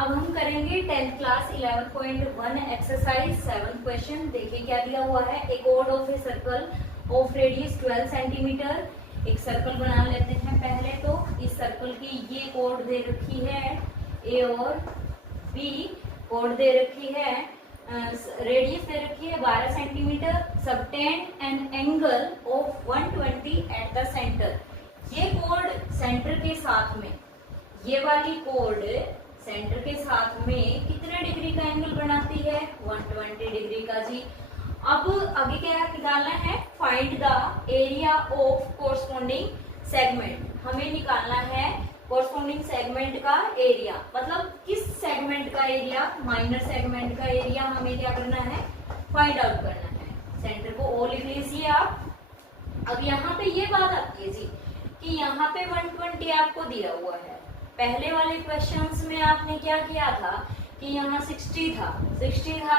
अब हम करेंगे 10th class 11.1 exercise 7th question. देखिए क्या दिया हुआ है। ए कोड of a circle of radius 12 centimetre. एक सर्कल बना लेते हैं पहले। तो इस सर्कल की ये कोड दे रखी है, ए और बी कोड दे रखी है, रेडियस दे रखी है 12 centimetre. Subtend an angle of 120 at the centre. ये कोड सेंटर के साथ में, ये वाली कोड सेंटर के साथ में कितने डिग्री का एंगल बनाती है? 120 डिग्री का जी। अब आगे क्या निकालना है? Find the area of corresponding segment. हमें निकालना है कोरस्पॉन्डिंग सेगमेंट का एरिया, मतलब किस सेगमेंट का एरिया? माइनर सेगमेंट का एरिया हमें क्या करना है? फाइंड आउट करना है। सेंटर को ओ लिख लीजिए आप। अब यहाँ पे ये बात आती है जी कि यहाँ पे 120 आपको दिया हुआ है। पहले वाले क्वेश्चंस में आपने क्या किया था कि यहाँ 60 था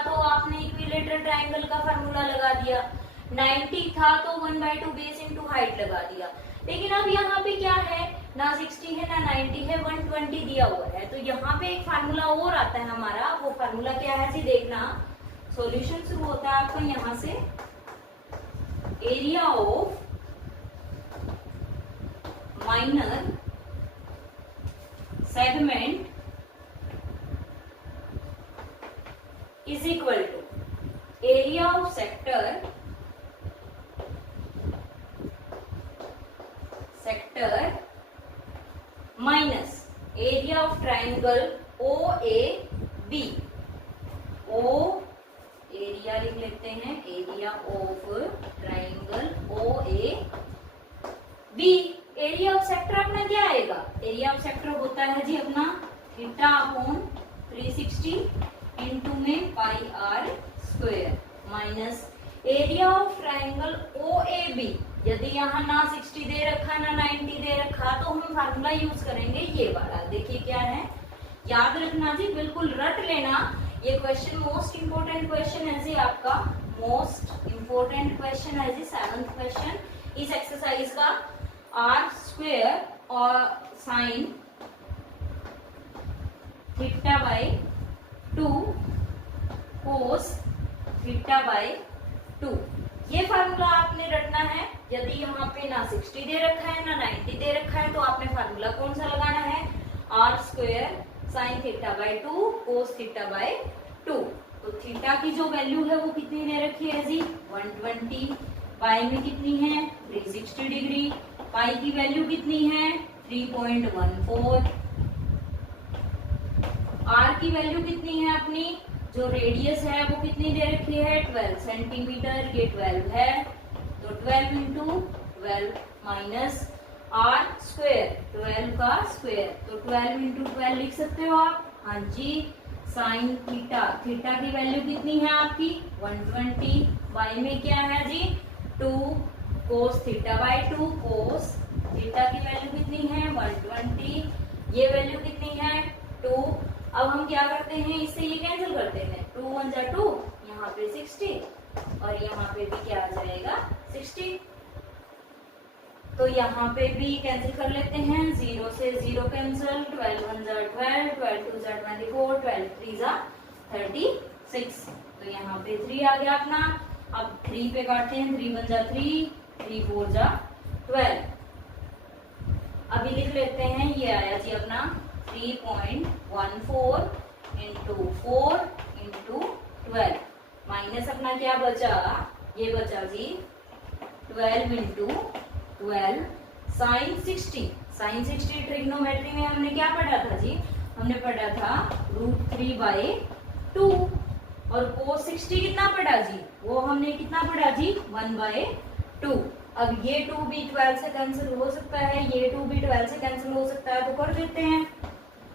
तो आपने इक्विलेटरल ट्रायंगल का फार्मूला लगा दिया। 90 था तो 1/2 बेस इंटू हाइट लगा दिया। लेकिन अब यहाँ पे क्या है, ना 60 है ना 90 है, 120 दिया हुआ है। तो यहाँ पे एक फार्मूला और आता है हमारा। वो फार्मूला क्या है जी? देखना, सॉल्यूशन शुरू होता है आपका यहाँ से। Area of minor segment is equal to area of sector minus area of triangle OAB। O area लिख लेते हैं, area of triangle OAB। Area of sector अपना क्या आएगा? एरिया ऑफ सेक्टर होता है जी अपना थीटा अपॉन 360 इंटू में pi r square minus area of triangle OAB। यदि यहाँ ना 60 दे रखा ना 90 दे रखा तो हम फार्मूला यूज करेंगे ये वाला। देखिए क्या है, याद रखना जी, बिल्कुल रट लेना। ये क्वेश्चन मोस्ट इंपोर्टेंट क्वेश्चन है जी आपका, मोस्ट इंपोर्टेंट क्वेश्चन है जी 7th क्वेश्चन इस एक्सरसाइज का। आर स्क्वायर और sign theta by 2 cos theta by 2। ये फार्मूला आपने रखना है। यदि यहाँ पे ना 60 दे रखा है ना 90 दे रखा है तो आपने फार्मूला कौन सा लगाना है? R square sine theta by 2 cos theta by 2। तो थीटा की जो वैल्यू है वो कितनी दे रखी है जी? 120। पाई में कितनी है? 360 डिग्री। पाई की वैल्यू कितनी है? 3.14। आर की वैल्यू कितनी है अपनी? जो रेडियस है वो कितनी दे रखी है? 12 सेंटीमीटर। ये 12 है तो 12 इंटू 12 माइनस आर स्क्वायर 12 का स्क्वायर, तो 12 इंटू 12 लिख सकते हो आप। हाँ जी। साइन थीटा, थीटा की वैल्यू कितनी है आपकी? 120। बाई में क्या है जी? 2 cos theta by 2। Cos theta की वैल्यू कितनी है? 120। ये वैल्यू कितनी है? 2। अब हम क्या करते हैं, इससे ये कैंसिल करते हैं। 2 1 जा 2, यहाँ पे 60 और यहाँ पे भी क्या आ जाएगा? 60। तो यहाँ पे भी कैंसिल कर लेते हैं। 0 से 0 कैंसिल। 12 1 जा 12, 12 2 जा 24, 12 3 जा 36। तो यहाँ पे 3 आ गया अपना। अब 3 पे काटते हैं। 3 1 जा 3, 3 4 जा 12। अभी लिख लेते हैं, ये आया जी अपना 3.14 इंटू 4 इंटू 12 माइनस अपना क्या बचा? ये बचा जी 12 इंटू 12 साइन 60। साइन 60 ट्रिग्नोमेट्री में हमने क्या पढ़ा था जी? हमने पढ़ा था √3/2। और cos 60 कितना पढ़ा जी? वो हमने कितना पढ़ा जी? 1/2। अब ये 2 भी 12 से कैंसिल हो सकता है, ये 2 भी 12 से कैंसिल हो सकता है, तो कर देते हैं।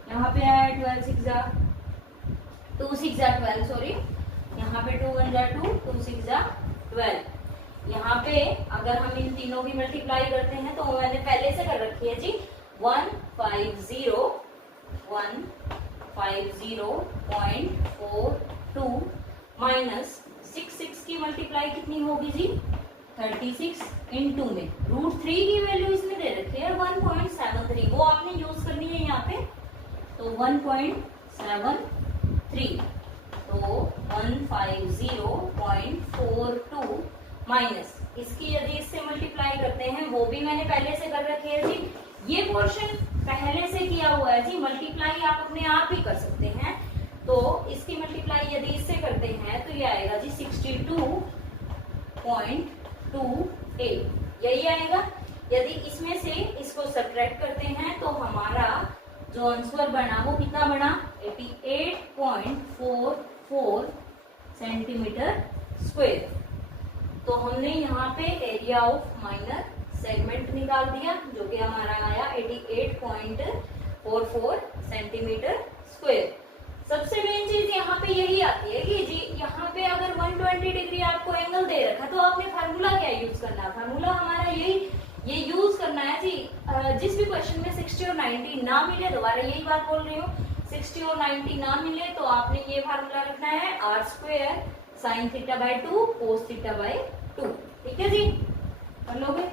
यहाँ पे आया 12 6 जा 2 6 जा 12, सॉरी। यहाँ पे 2 1 जा 2, 2 6 जा 12। यहाँ पे अगर हम इन तीनों की मल्टीप्लाई करते हैं तो मैंने पहले से कर रखी है जी 150.42 माइनस 6 की मल्टीप्लाई कितनी होगी जी? 36 इंटू में √3 की वैल्यू इसमें दे रखी है 1.73। वो आपने यूज करनी है यहाँ पे। तो 1.73 150.73, तो 150.42 माइनस इसकी यदि इससे मल्टीप्लाई करते हैं, वो भी मैंने पहले से कर रखी है जी, ये पोर्शन पहले से किया हुआ है जी, मल्टीप्लाई आप अपने आप ही कर सकते हैं। तो इसकी मल्टीप्लाई यदि इससे करते हैं तो ये आएगा जी 62.28, यही आएगा। यदि इसमें से इसको सब्ट्रैक्ट करते हैं तो हमारा जो आंसर बना वो कितना बना, 88.44 सेंटीमीटर स्क्वायर। तो हमने यहाँ पे एरिया ऑफ माइनर सेगमेंट निकाल दिया, जो कि हमारा आया 88.44 सेंटीमीटर स्क्वायर। सबसे मेन चीज यहाँ पे यही आती है कि जी यहाँ पे अगर 120 डिग्री आपको एंगल दे रखा तो आपने फार्मूला क्या यूज करना है, फार्मूला हमारा ये यूज करना है जी। जिस भी क्वेश्चन में 60 और 90 ना मिले, दोबारा यही बात बोल रही हूँ, 60 और 90 ना मिले तो आपने ये फार्मूला रखना है r² sin θ/2 cos θ/2, ठीक है जी, कर लोगे।